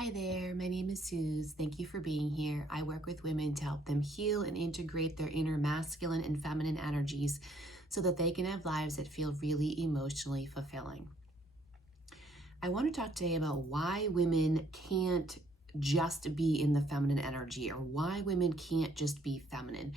Hi there, my name is Suze. Thank you for being here. I work with women to help them heal and integrate their inner masculine and feminine energies so that they can have lives that feel really emotionally fulfilling. I want to talk today about why women can't just be in the feminine energy, or why women can't just be feminine.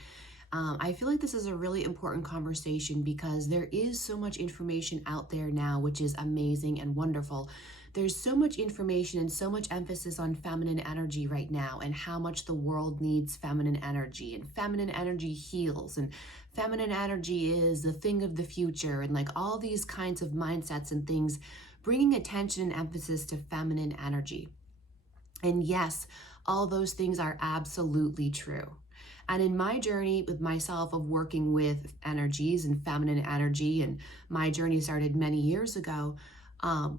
I feel like this is a really important conversation because there is so much information out there now, which is amazing and wonderful. There's so much information and so much emphasis on feminine energy right now, and how much the world needs feminine energy, and feminine energy heals, and feminine energy is the thing of the future, and like all these kinds of mindsets and things bringing attention and emphasis to feminine energy. And yes, all those things are absolutely true. And in my journey with myself of working with energies and feminine energy, and my journey started many years ago,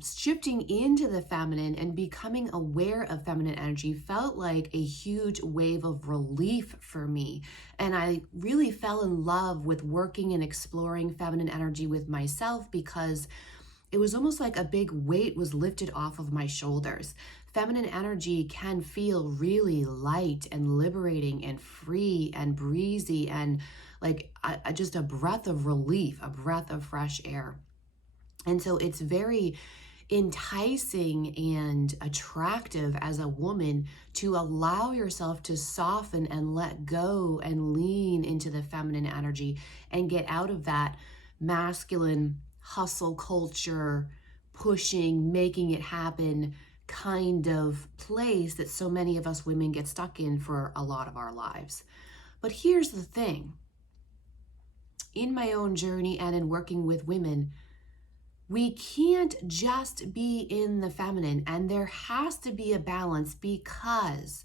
shifting into the feminine and becoming aware of feminine energy felt like a huge wave of relief for me. And I really fell in love with working and exploring feminine energy with myself, because it was almost like a big weight was lifted off of my shoulders. Feminine energy can feel really light and liberating and free and breezy, and like just a breath of relief, a breath of fresh air. And so it's very enticing and attractive as a woman to allow yourself to soften and let go and lean into the feminine energy and get out of that masculine hustle culture, pushing, making it happen kind of place that so many of us women get stuck in for a lot of our lives. But here's the thing. In my own journey and in working with women, we can't just be in the feminine, and there has to be a balance, because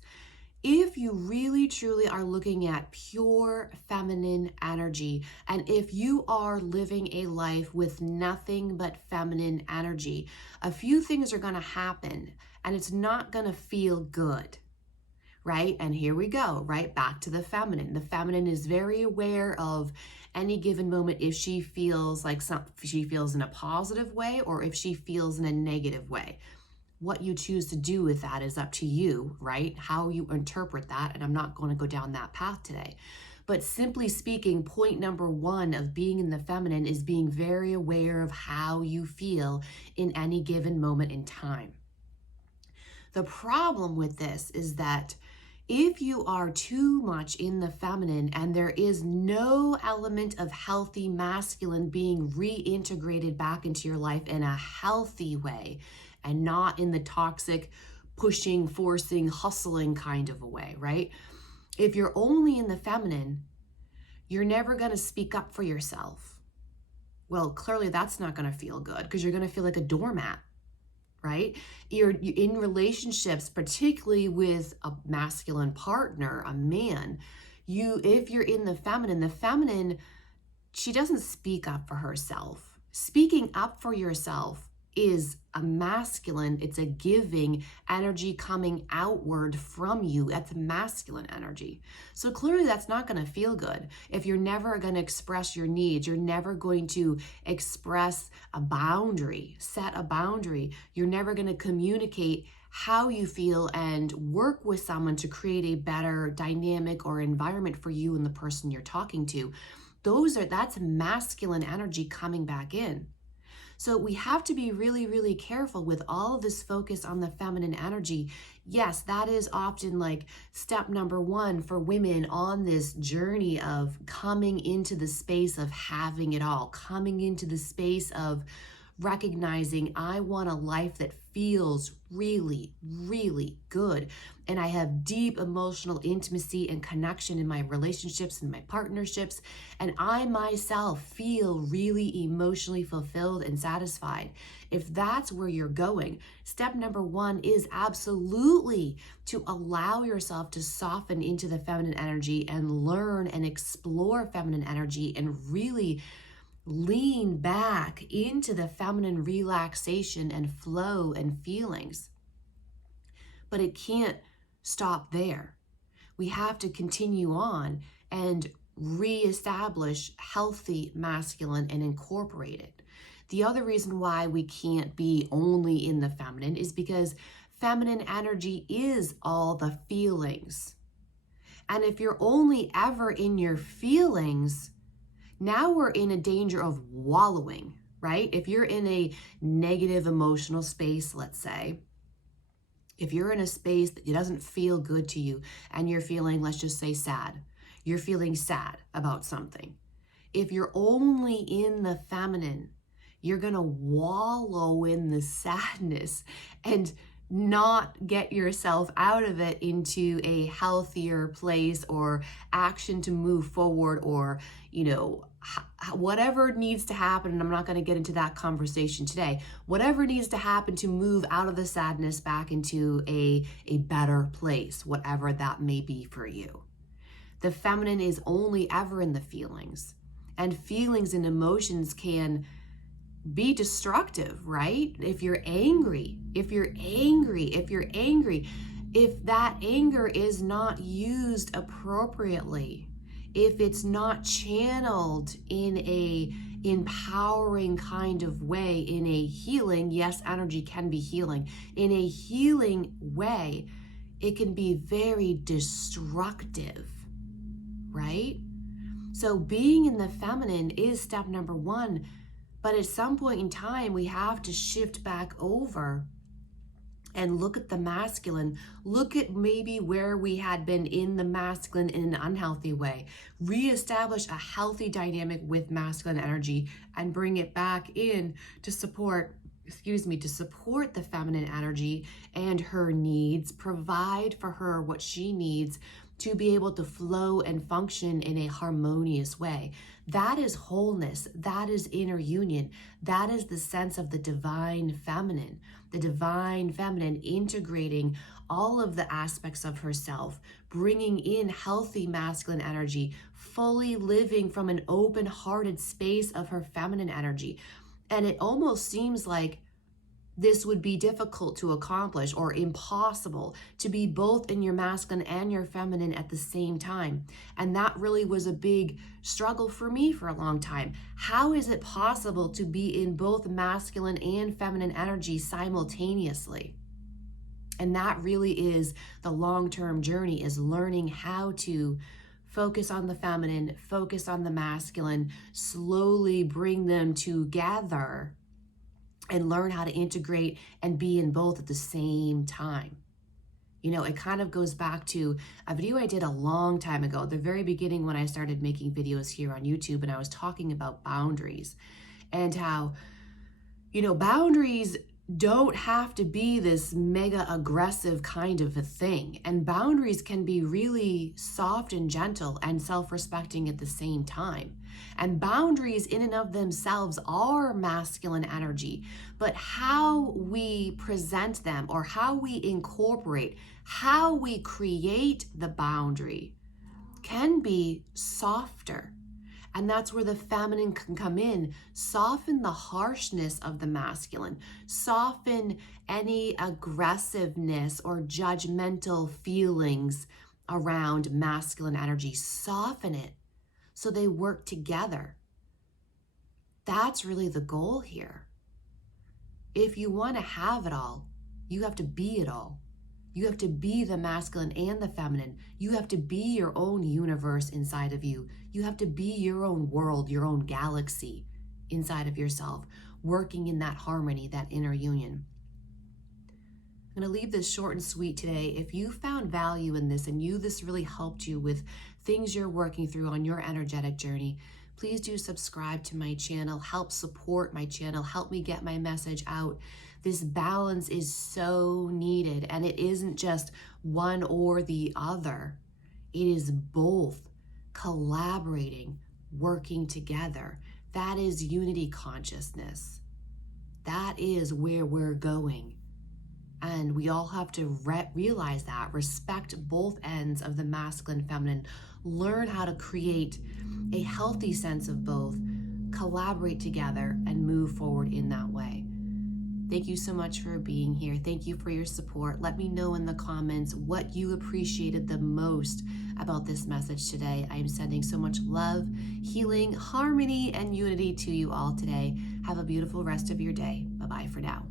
if you really truly are looking at pure feminine energy, and if you are living a life with nothing but feminine energy, a few things are going to happen and it's not going to feel good. Right? And here we go, right back to the feminine. The feminine is very aware of any given moment, if she feels like she feels in a positive way or if she feels in a negative way. What you choose to do with that is up to you, right? How you interpret that. And I'm not going to go down that path today. But simply speaking, point number one of being in the feminine is being very aware of how you feel in any given moment in time. The problem with this is that if you are too much in the feminine and there is no element of healthy masculine being reintegrated back into your life in a healthy way, and not in the toxic, pushing, forcing, hustling kind of a way, right? If you're only in the feminine, you're never going to speak up for yourself. Well, clearly that's not going to feel good, because you're going to feel like a doormat. Right? You're in relationships, particularly with a masculine partner, a man. If you're in the feminine, she doesn't speak up for herself. Speaking up for yourself is a masculine, it's a giving energy coming outward from you. That's masculine energy. So clearly that's not going to feel good. If you're never going to express your needs, you're never going to express a boundary, set a boundary, you're never going to communicate how you feel and work with someone to create a better dynamic or environment for you and the person you're talking to. That's masculine energy coming back in. So we have to be really, really careful with all of this focus on the feminine energy. Yes, that is often like step number one for women on this journey of coming into the space of having it all, coming into the space of recognizing I want a life that feels really, really good. And I have deep emotional intimacy and connection in my relationships and my partnerships. And I myself feel really emotionally fulfilled and satisfied. If that's where you're going, step number one is absolutely to allow yourself to soften into the feminine energy and learn and explore feminine energy and really lean back into the feminine relaxation and flow and feelings. But it can't stop there. We have to continue on and reestablish healthy masculine and incorporate it. The other reason why we can't be only in the feminine is because Feminine energy is all the feelings. And if you're only ever in your feelings, now we're in a danger of wallowing, right? If you're in a negative emotional space, let's say, if you're in a space that doesn't feel good to you and you're feeling, let's just say, sad, you're feeling sad about something. If you're only in the feminine, you're going to wallow in the sadness and not get yourself out of it into a healthier place or action to move forward, or, whatever needs to happen. And I'm not going to get into that conversation today. Whatever needs to happen to move out of the sadness back into a better place, whatever that may be for you. The feminine is only ever in the feelings, and feelings and emotions can be destructive, right? If you're angry, if that anger is not used appropriately, if it's not channeled in a empowering kind of way, in a healing, yes, energy can be healing, in a healing way, it can be very destructive, right? So being in the feminine is step number one. But at some point in time, we have to shift back over and look at the masculine, look at maybe where we had been in the masculine in an unhealthy way, reestablish a healthy dynamic with masculine energy and bring it back in to support the feminine energy and her needs, provide for her what she needs to be able to flow and function in a harmonious way. That is wholeness. That is inner union. That is the sense of the divine feminine integrating all of the aspects of herself, bringing in healthy masculine energy, fully living from an open-hearted space of her feminine energy. And it almost seems like this would be difficult to accomplish or impossible to be both in your masculine and your feminine at the same time. And that really was a big struggle for me for a long time. How is it possible to be in both masculine and feminine energy simultaneously? And that really is the long-term journey, is learning how to focus on the feminine, focus on the masculine, slowly bring them together and learn how to integrate and be in both at the same time. It kind of goes back to a video I did a long time ago, at the very beginning when I started making videos here on YouTube, and I was talking about boundaries and how, boundaries don't have to be this mega aggressive kind of a thing. And boundaries can be really soft and gentle and self-respecting at the same time. And boundaries in and of themselves are masculine energy, but how we present them, or how we incorporate, how we create the boundary can be softer. And that's where the feminine can come in, soften the harshness of the masculine, soften any aggressiveness or judgmental feelings around masculine energy, soften it so they work together. That's really the goal here. If you want to have it all, you have to be it all. You have to be the masculine and the feminine. You have to be your own universe inside of you. You have to be your own world, your own galaxy inside of yourself, working in that harmony, that inner union. I'm going to leave this short and sweet today. If you found value in this and this really helped you with things you're working through on your energetic journey, please do subscribe to my channel, help support my channel, help me get my message out. This balance is so needed, and it isn't just one or the other. It is both collaborating, working together. That is unity consciousness. That is where we're going. And we all have to realize that, respect both ends of the masculine, feminine, learn how to create a healthy sense of both, collaborate together, and move forward in that way. Thank you so much for being here. Thank you for your support. Let me know in the comments what you appreciated the most about this message today. I am sending so much love, healing, harmony, and unity to you all today. Have a beautiful rest of your day. Bye-bye for now.